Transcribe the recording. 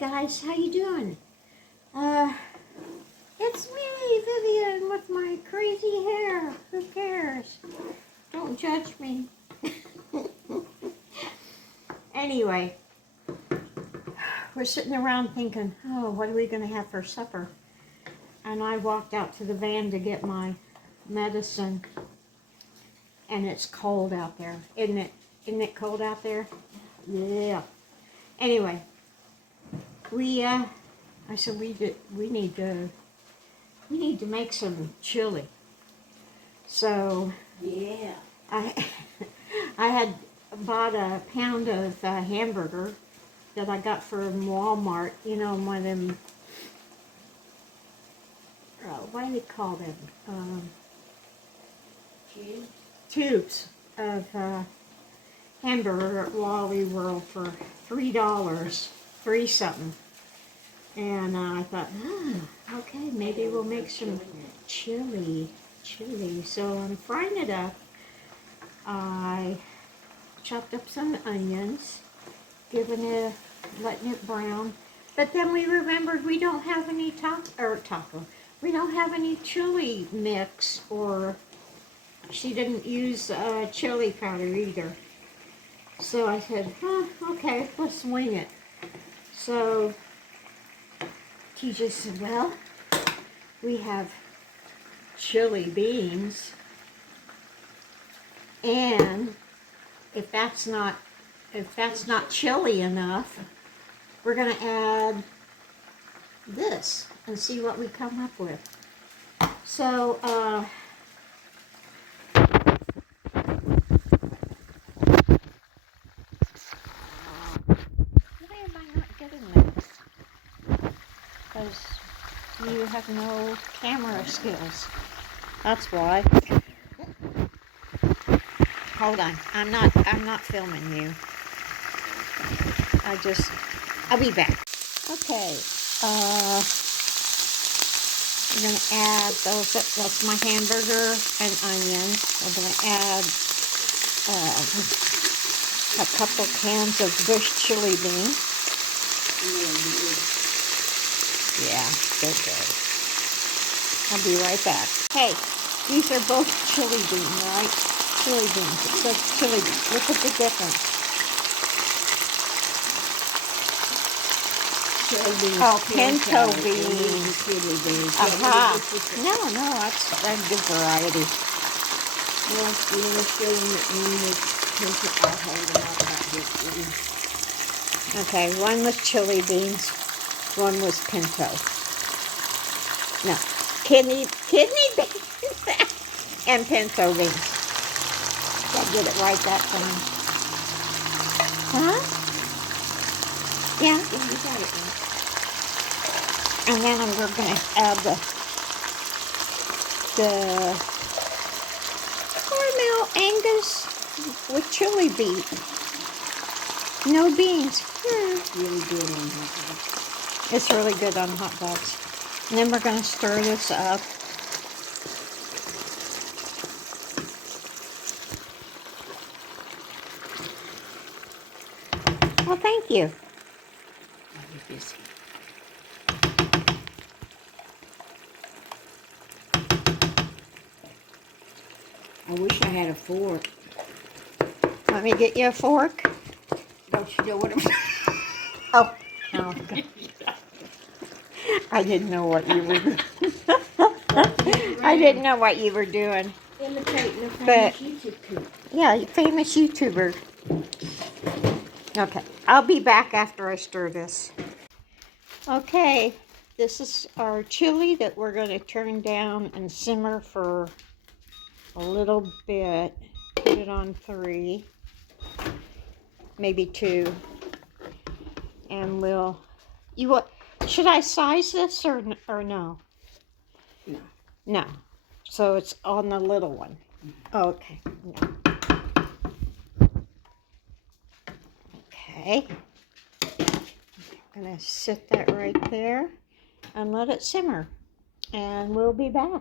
guys, how you doing? It's me, Vivian, with my crazy hair. Who cares? Don't judge me. Anyway, we're sitting around thinking, oh, what are we going to have for supper? And I walked out to the van to get my medicine, and it's cold out there. Isn't it? Isn't it cold out there? Yeah. Anyway, I said we need to make some chili. So yeah, I had bought a pound of hamburger that I got from Walmart. You know, one of them. What do they call them? Tubes of hamburger at Wally World for $3, $3 something. And I thought, okay, maybe we'll make some chili. So I'm frying it up. I chopped up some onions, letting it brown. But then we remembered we don't have any taco. We don't have any chili mix, or she didn't use chili powder either. So I said, okay, let's wing it. So TJ said, well, we have chili beans, and if that's not chili enough, we're gonna add this and see what we come up with. So why am I not getting this? Because you have no camera skills. That's why. Hold on. I'm not filming you. I'll be back. Okay. We're gonna add that's my hamburger and onions. We're gonna add a couple cans of bush chili beans. Yeah, they're good. I'll be right back. Hey, these are both chili beans, right? Chili beans. It says chili beans. Look at the difference. chili beans. Oh, pinto beans. Chili beans. Aha. No, that's a good variety. Well, you want to show them that one was pinto. I'll hold them up like this one. Okay, one was chili beans, one was pinto. No, kidney beans and pinto beans. Did I get it right that time? Huh? Yeah. Yeah, you got it right. And then we're going to add the Hormel Angus with chili beet. No beans. Really good on hot dogs. It's really good on hot dogs. And then we're going to stir this up. Well, thank you. I wish I had a fork. Want me to get you a fork? Don't you know what I'm saying? Oh. Okay. I didn't know what you were doing. I didn't know what you were doing. Imitating a But- famous YouTube. Yeah, famous YouTuber. Okay, I'll be back after I stir this. Okay, this is our chili that we're going to turn down and simmer for a little bit. Put it on 3, maybe 2. And should I size this or no? No. No. So it's on the little one. Okay. No. Okay. I'm going to sit that right there and let it simmer. And we'll be back.